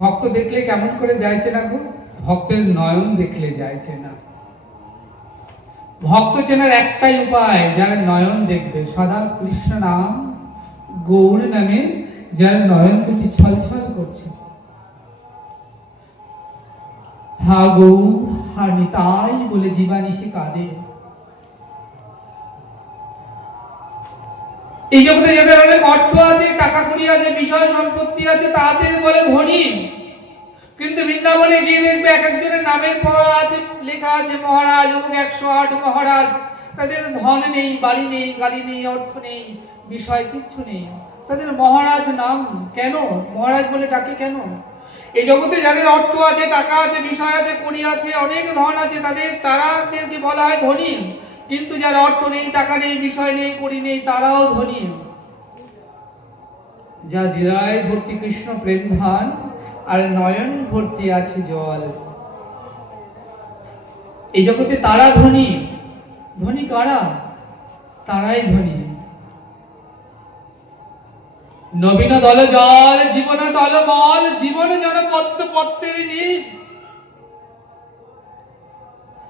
ভক্ত দেখলে কেমন করে যাইছে না গো? ভক্তের নয়ন দেখলে যাইছে না। ভক্ত চেনার একটাই উপায়, যারা নয়ন দেখবে সদা কৃষ্ণ নাম গৌর নামে, যার নয়ন দুটি ছলছল করছে, হা গৌর হা নিতাই বলে জীবানিশি কাঁদে। এই জগতে যাদের অনেক অর্থ আছে, টাকা কড়ি আছে, বিষয় সম্পত্তি আছে, তাদের বলে ধনী। কিন্তু বৃন্দাবনে গিয়ে দেখবে এক একজনের নামের পর আছে, লেখা আছে মহারাজ, 108 মহারাজ। তাদের ধন নেই, বাড়ি নেই, গাড়ি নেই, অর্থ নেই, বিষয় কিচ্ছু নেই, তাদের মহারাজ নাম কেন? মহারাজ বলে ডাকে কেন? এই জগতে যাদের অর্থ আছে, টাকা আছে, বিষয় আছে, কড়ি আছে, অনেক ধন আছে, তাদেরকে বলা হয় ধনী। কিন্তু যার অর্থ নেই, টাকা নেই, বিষয় নেই, কড়ি নেই, তারাও ধনী। যা হৃদয় ভর্তি কৃষ্ণ প্রেম ধান, আর নয়ন ভর্তি আছে জল, এই জগতে তারা ধনী। ধনী কারা? তারাই ধনী। নবীন দল জল, জীবন টলমল, জীবন যেন পদ্ম পত্রের নিজ।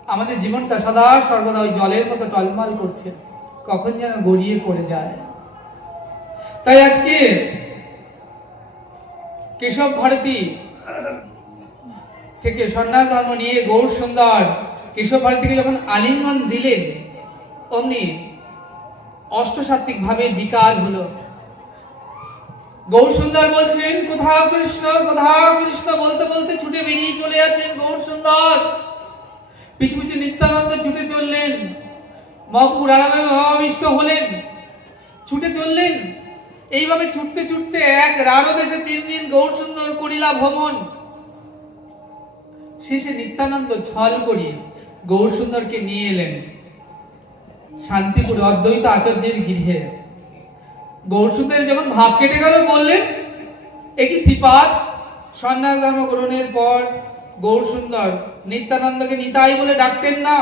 আমাদের জীবনটা সদা সর্বদা ওই জলের মতো টলমল করছে, কখন যেন গড়িয়ে পড়ে যায়। তাই আজকে কেশব ভারতী থেকে সন্ন্যাস ধর্ম নিয়ে গৌর সুন্দর কেশব ভারতীকে যখন আলিঙ্গন দিলেন, অমনি অষ্টসাত্ত্বিক ভাবের বিকার হলো। গৌর সুন্দর বলছেন কোথাও কৃষ্ণ, কোথাও কৃষ্ণ বলতে বলতে ছুটে বেরিয়ে চলে যাচ্ছেন গৌর সুন্দর। পিছু পিছু নিত্যানন্দ ছুটে চললেন, মহাপুর আরামে ভাবাবিষ্ট হলেন, ছুটে চললেন। এইভাবে ছুটতে ছুটতে এক রারো দেশে 3 দিন গৌর সুন্দর করিলা ভ্রমণ। শেষে নিত্যানন্দ ছল করিয়ে গৌর সুন্দরকে নিয়ে এলেন শান্তিপুর অদ্বৈত আচার্যের গৃহে। গৌর সুন্দরের যখন ভাব কেটে গেল, বললেন একই শ্রীপাদ। সন্ন্যাস ধর্ম গ্রহণের পর গৌর সুন্দর নিত্যানন্দকে নিতাই বলে ডাকতেন না,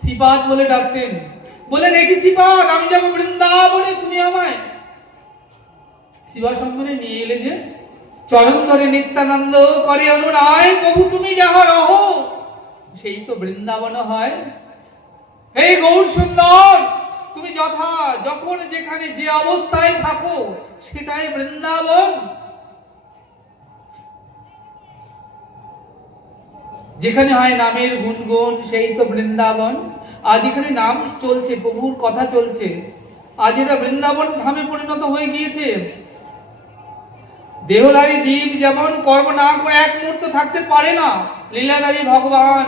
শ্রীপাদ বলে ডাকতেন। বলেন একই শ্রীপাদ, আমি যাবো বৃন্দাবনে, তুমি আমায় শিবা সম্মানে নিয়ে এলে যে। চরণ ধরে নিত্যানন্দ করে অনুনয়, প্রভু তুমি যাহা রহ, সেই তো বৃন্দাবন হয়। এই গৌর সুন্দর, তুমি যথা যখন যেখানে যে অবস্থায় থাকো, সেটাই বৃন্দাবন। যেখানে হয় নামের গুণগুণ, সেই তো বৃন্দাবন। আজ এখানে নাম চলছে, প্রভুর কথা চলছে, আজ এটা বৃন্দাবন ধামে পরিণত হয়ে গিয়েছে। দেহধারী জীব যেমন কর্ম না করে এক মুহূর্ত থাকতে পারে না, লীলাধারী ভগবান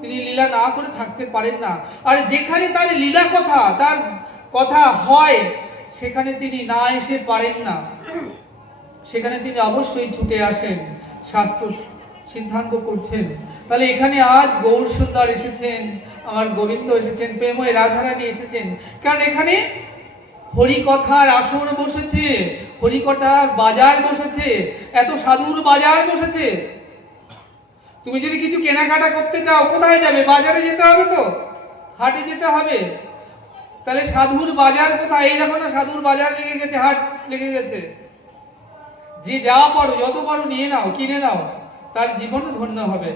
তিনি লীলা না করে থাকতে পারেন না। আর যেখানে তার লীলা কথা, তার কথা হয়, সেখানে তিনি না এসে পারেন না, সেখানে তিনি অবশ্যই ছুটে আসেন, শাস্ত্র সিদ্ধান্ত করছেন। তাহলে এখানে আজ গৌর সুন্দর এসেছেন, আমার গোবিন্দ এসেছেন, প্রেময় রাধারানী এসেছেন, কারণ এখানে হরিকথার আসর বসেছে, হরিকথার বাজার বসেছে, এত সাধুর বাজার বসেছে। তুমি যদি কিছু কেনাকাটা করতে চাও, কোথায় যাবে? বাজারে যেতে হবে, তো হাটে যেতে হবে। তাহলে সাধুর বাজার কোথায়? এই দেখো না, সাধুর বাজার লেগে গেছে, হাট লেগে গেছে। যে যা পারো, যত পারো নিয়ে নাও, কিনে নাও, তার জীবন ধন্য হবে।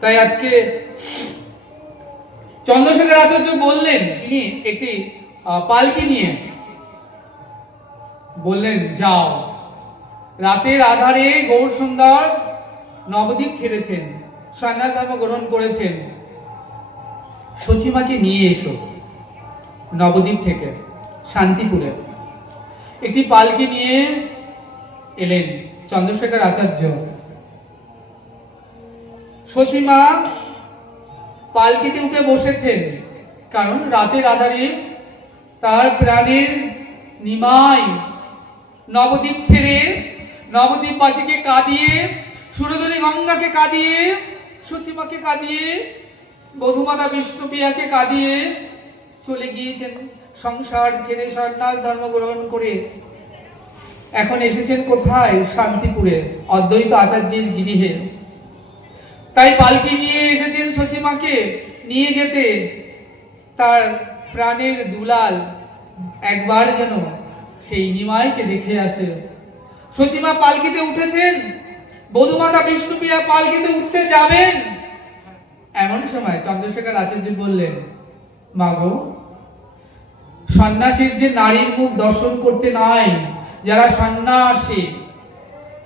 তাই আজকে চন্দ্রশেখর আচার্য বললেন, তিনি একটি পালকি নিয়ে বললেন যাও। রাতের আধারে গৌর সুন্দর নবদ্বীপ ছেড়েছেন, সন্ন্যাস ধর্ম গ্রহণ করেছেন। সচিমাকে নিয়ে এসো নবদ্বীপ থেকে শান্তিপুরে। একটি পালকি নিয়ে এলেন চন্দ্রশেখর আচার্য। সচিমা পালকিতে উঠে বসেছেন, কারণ রাতের আধারে তার প্রাণের নিমাই নবদ্বীপ ছেড়ে, নবদ্বীপবাসীকে কাঁদিয়ে, সুরধনী গঙ্গাকে কাঁদিয়ে, সচিমাকে কাঁদিয়ে, বধূমাতা বিষ্ণুপ্রিয়াকে কাঁদিয়ে চলে গিয়েছেন সংসার ছেড়ে, সন্ন্যাস ধর্ম গ্রহণ করে। এখন এসেছেন কোথায়? শান্তিপুরে অদ্বৈত আচার্যের গৃহে। তাই পালকি নিয়ে এসেছেন সচিমাকে নিয়ে যেতে। তার প্রাণের দুলাল একবার যেন সেই নিমাইকে দেখে আসে। সচিমা পালকিতে উঠেছেন, বধূমাতা বিষ্ণুপ্রিয়া পালকিতে উঠতে যাবেন, এমন সময় চন্দ্রশেখর আচার্য বললেন, মাগো, সন্ন্যাসীর যে নারীর মুখ দর্শন করতে নাই, যারা সন্ন্যাসী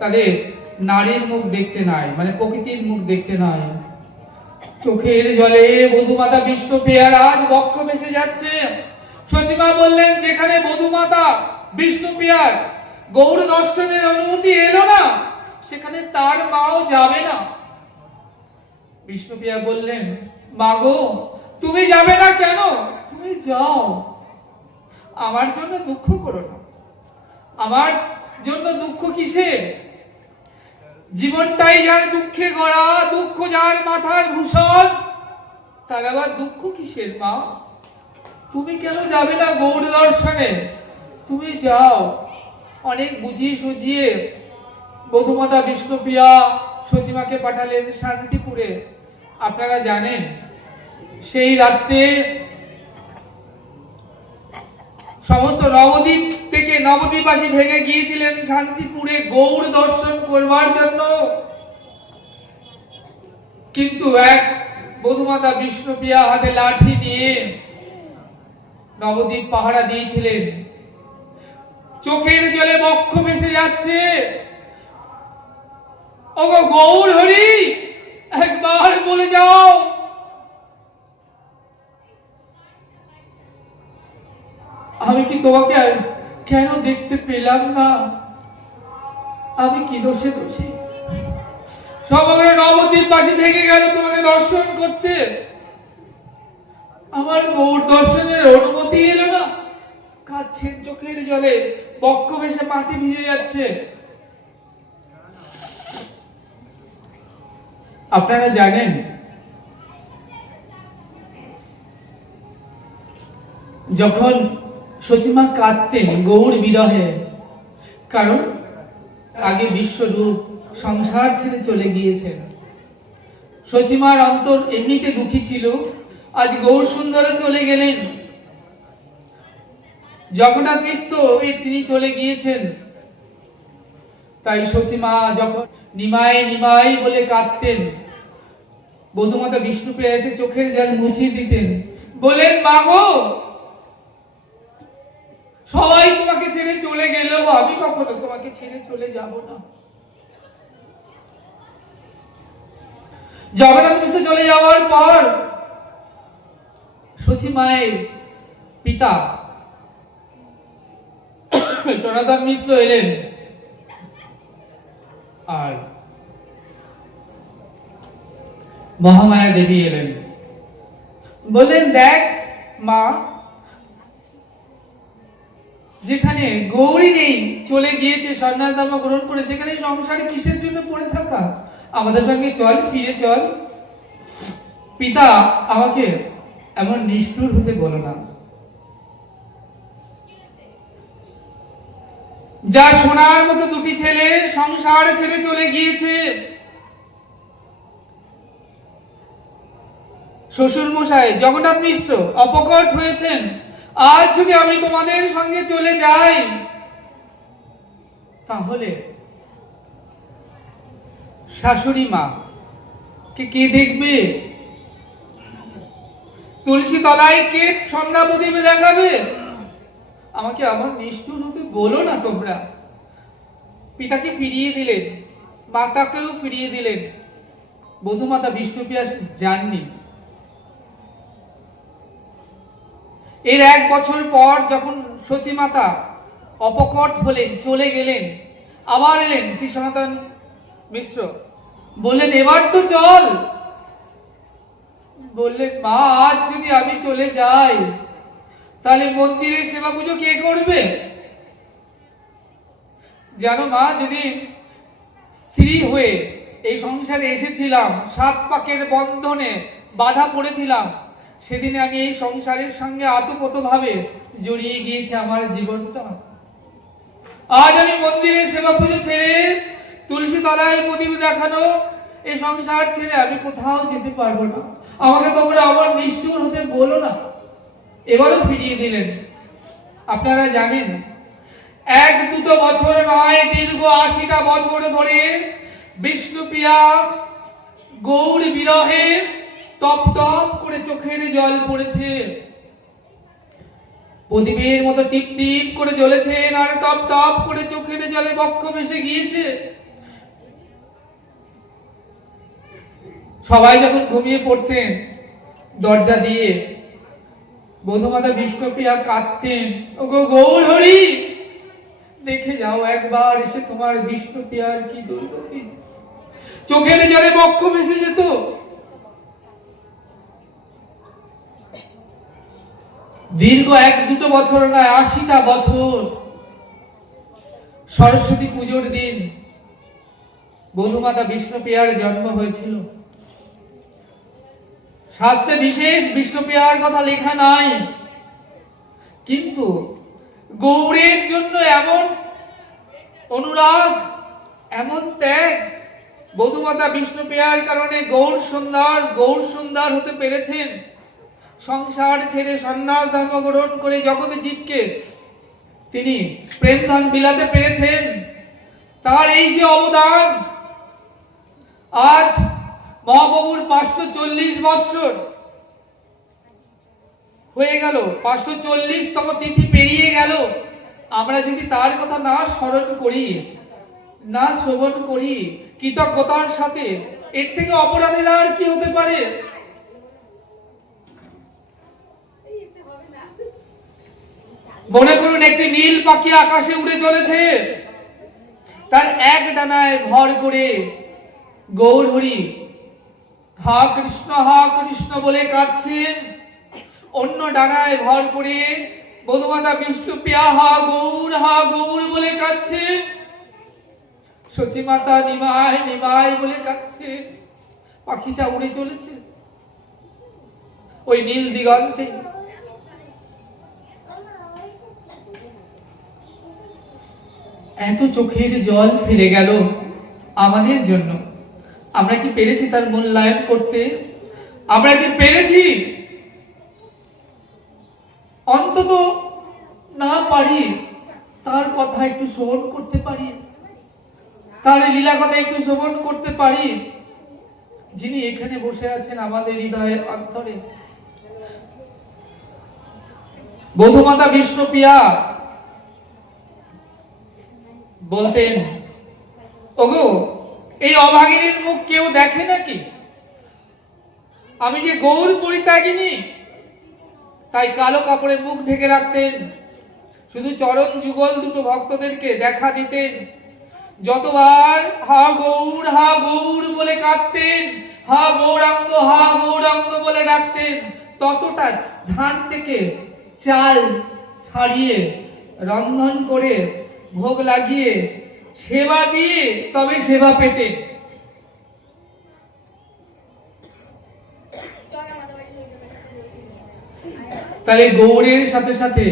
তাদের নারীর মুখ দেখতে নাই, মানে প্রকৃতির মুখ দেখতে নাই। চোখের জলে বধূমাতা বিষ্ণুপ্রিয়ার আজ বক্ষ ভেসে যাচ্ছে। সচিমা বললেন, যেখানে বধূমাতা বিষ্ণুপ্রিয়ার গৌর দর্শনের অনুমতি এলো না, সেখানে তার মাও যাবে না। বিষ্ণুপ্রিয়া বললেন, মাগো, তুমি যাবে না কেন? তুমি যাও, আমার জন্য দুঃখ করো না। আমার জন্য দুঃখ কিসের? জীবনটাই যার দুঃখে গড়া, দুঃখ যার মাথার ভূষণ, তার আবার দুঃখ কিসের? মা, তুমি কেন যাবে না গৌর দর্শনে? তুমি যাও। অনেক বুঝিয়ে সুঝিয়ে বধূমাতা বিষ্ণুপ্রিয়া সচিমাকে পাঠালেন শান্তিপুরে। আপনারা জানেন, সেই রাত্রে সমস্ত নবদ্বীপ থেকে নবদ্বীপবাসী ভেঙে গিয়েছিলেন শান্তিপুরে গৌর দর্শন করবার জন্য। কিন্তু এক বধূমাতা বিষ্ণুপ্রিয়া হাতে লাঠি নিয়ে নবদ্বীপ পাহারা দিয়েছিলেন। চোখের জলে বক্ষ ভেসে যাচ্ছে, ওগো গৌর হরি, একবার বলে যাও, আমি কি তোমাকে কেন দেখতে পেলাম না? আমি কি দোষে দোষী? সমগ্র নবদ্বীপবাসী ভেঙে গেল তোমাকে দর্শন করতে, আমার গৌর দর্শনের অনুমতি এলো না। কাঁদছেন চোখের জলে, বক্ষ ভেসে মাটি ভিজে যাচ্ছে। আপনারা জানেন, যখন সচিমা কাঁদতেন গৌর বিরহে, কারণ আগে বিশ্বরূপ সংসার ছেড়ে চলে গিয়েছেন। সচিমার অন্তর এমনিতে দুঃখী ছিল, আজ গৌর সুন্দরে চলে গেলেন। জগন্নাথ মিশ্র তিনি চলে গিয়েছেন, তাই সচিমা যখন নিমাই নিমাই বলে কাঁদতেন, বধূমাতা বিষ্ণুপ্রিয়া এসে চোখের জল মুছিয়ে দিতেন, বলেন, মাগো, সবাই তোমাকে ছেড়ে চলে গেলেও আমি কখনো তোমাকে ছেড়ে চলে যাব না। জগন্নাথ মিশ্র চলে যাওয়ার পর সচিমায়ের পিতা সনাতন মিশ্র এলেন, আর মহামায়া দেবী এলেন। বললেন, দেখ মা, যেখানে গৌরী নেই, চলে গিয়েছে সন্ন্যাস ধর্ম গ্রহণ করে, সেখানে সংসারে কিসের জন্য পড়ে থাকা? আমাদের সঙ্গে চল, ফিরে চল। পিতা, আমাকে এমন নিষ্ঠুর হতে বলো না। যা সোনার মতো দুটি ছেলে সংসার ছেড়ে চলে গিয়েছে, শ্বশুর মশাই জগন্নাথ মিশ্র অপকট হয়েছেন, আজ যদি আমি তোমাদের সঙ্গে চলে যাই, তাহলে শাশুড়ি মা কে দেখবে? তুলসী তলায় কে সন্ধ্যা প্রদীপ দেখাবে? আমাকে আমার নিষ্ঠুর হতে বলো না তোমরা। পিতাকে ফিরিয়ে দিলেন, মাতাকেও ফিরিয়ে দিলেন। বধূমাতা বিষ্ণুপ্রিয়া যাননি। এর 1 বছর পর যখন সচিমাতা অপকট হলেন, চলে গেলেন, আবার এলেন শ্রী সনাতন মিশ্র, বললেন, এবার তো চল। বললেন, মা, আজ যদি আমি চলে যাই, তাহলে মন্দিরে সেবা পুজো কে করবে? জানো মা, যেদিন স্ত্রী হয়ে এই সংসারে এসেছিলাম, 7 পাকের বন্ধনে বাধা পড়েছিলাম, সেদিনে আমি এই সংসারের সঙ্গে আতপ্রতভাবে জড়িয়ে গিয়েছে আমার জীবনটা। আজ আমি মন্দিরে সেবা পুজো ছেড়ে, তুলসী তলায় প্রদীপ দেখানো এই সংসার ছেড়ে আমি কোথাও যেতে পারবো না। আমাকে তোমরা আমার নিষ্ঠুর হতে বলো না। এবারও ফিরিয়ে দিলেন। আপনারা জানেন, 1-2 বছর নয়, দীর্ঘ 80টা বছর ধরে বিষ্ণুপ্রিয়া গৌর বিরহে টপ টপ করে চোখের জল পড়েছে, প্রদীপের মতো টিপ টিপ করে জ্বলেছেন আর টপ টপ করে চোখের জলে বক্ষ ভেসে গিয়েছে। সবাই যখন ঘুমিয়ে পড়তেন দরজা দিয়ে বোধমাতা বিষ্ণুপ্রিয়া কাঁদতেন, ওগো গৌর হরি, দেখে যাও একবার এসে তোমার বিষ্ণুপ্রিয়ার কি দুর্গতি। চোখের জলে বক্ষ ভেসে যেত। দীর্ঘ 1-2 বছর নয়, 80টা বছর সরস্বতী পুজোর দিন বধূমাতা বিষ্ণুপ্রিয়ার জন্ম হয়েছিল। শাস্ত্রে বিশেষ বিষ্ণুপ্রিয়ার কথা লেখা নাই, কিন্তু গৌরের জন্য এমন অনুরাগ, এমন ত্যাগ, বধূমাতা বিষ্ণুপ্রিয়ার কারণে গৌর সুন্দর হতে পেরেছেন। সংসার ছেড়ে সন্ন্যাস ধর্ম গ্রহণ করে জগতে জীবকে তিনি প্রেম ধন বিলাতে পেরেছেন। তার এই যে অবদান, আজ মহাপ্রভুর 540 বৎসর হয়ে গেল, 540তম তিথি পেরিয়ে গেল। আমরা যদি তার কথা না স্মরণ করি, না শ্রবণ করি কৃতজ্ঞতার সাথে, এর থেকে অপরাধের আর কি হতে পারে? মনে করুন একটি নীল পাখি আকাশে উড়ে চলেছে, তার এক ডানায় ভর করে গৌর হরি হা কৃষ্ণ বলে কাঁদছেন, অন্য ডানায় ভর করে বধূমাতা বিষ্ণুপ্রিয়া হা গৌর বলে কাঁদছেন, সচিমাতা নিমাই বলে কাঁদছে। পাখিটা উড়ে চলেছে ওই নীল দিগন্তে। এত চোখের জল ফিরে গেল আমাদের জন্য। আমরা কি পেরেছি তার মূল্যায়ন করতে? আমরা কি পেরেছি? অন্তত না পারি তার কথা একটু শ্রবণ করতে পারি, তার লীলা কথা একটু শ্রবণ করতে পারি, যিনি এখানে বসে আছেন আমাদের হৃদয়ের অন্তরে। বধূমাতা বিষ্ণুপ্রিয়া বলতেন, ওগো এই অভাগিনীর মুখ কেউ দেখে নাকি? আমি যে গৌর পরিত্যাগিনী, তাই কালো কাপড়ে মুখ ঢেকে রাখতেন। শুধু চরণ যুগল দুটো ভক্তদেরকে দেখা দিতেন। যতবার হা গৌর বলে কাঁদতেন, হা গৌরাঙ্গ বলে ডাকতেন, ততটা ধান থেকে চাল ছাড়িয়ে রন্ধন করে ভোগ লাগিয়ে সেবা দিয়ে তবে সেবা পেতেন। তাহলে গৌরের সাথে সাথে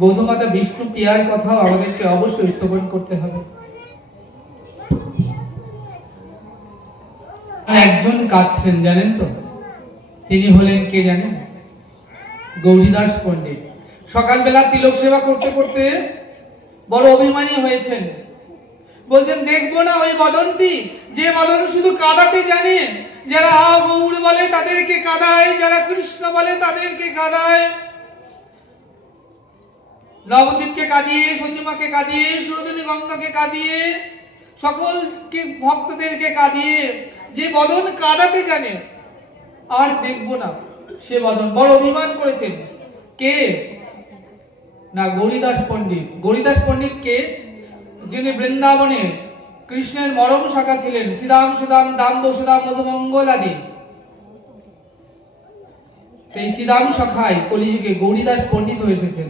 বধূমাতা বিষ্ণুপ্রিয়ার কথাও আমাদেরকে অবশ্যই শ্রবণ করতে হবে। একজন কাঁদছেন জানেন তো, তিনি হলেন কে জানেন? গৌরীদাস পণ্ডিত। সকালবেলা তিলক সেবা করতে করতে বড় অভিমানী হয়েছেন। বলছেন, দেখবো না ওই বদনটি, যে বদন শুধু কাঁদাতে জানে। যারা হা গৌর বলে তাদেরকে কাঁদায়, যারা কৃষ্ণ বলে তাদেরকে কাঁদায়। নবদ্বীপকে কাঁদিয়ে, সচিমাকে কাঁদিয়ে, সুরধনী গঙ্গাকে কাঁদিয়ে, সকলকে ভক্তদেরকে কাঁদিয়ে যে বদন কাঁদাতে জানে, আর দেখবো না সে বদন। বড় অভিমান করেছেন। কে? না, গৌরীদাস পণ্ডিত। গৌরীদাস পণ্ডিত কে? যিনি বৃন্দাবনে কৃষ্ণের মরম শাখা ছিলেন। শ্রীরাম সুদাম দাম্ব সুদাম মধুমঙ্গল আদি সেই শ্রীরাম শাখায় কলিযুগে গৌরীদাস পণ্ডিত হয়ে এসেছেন।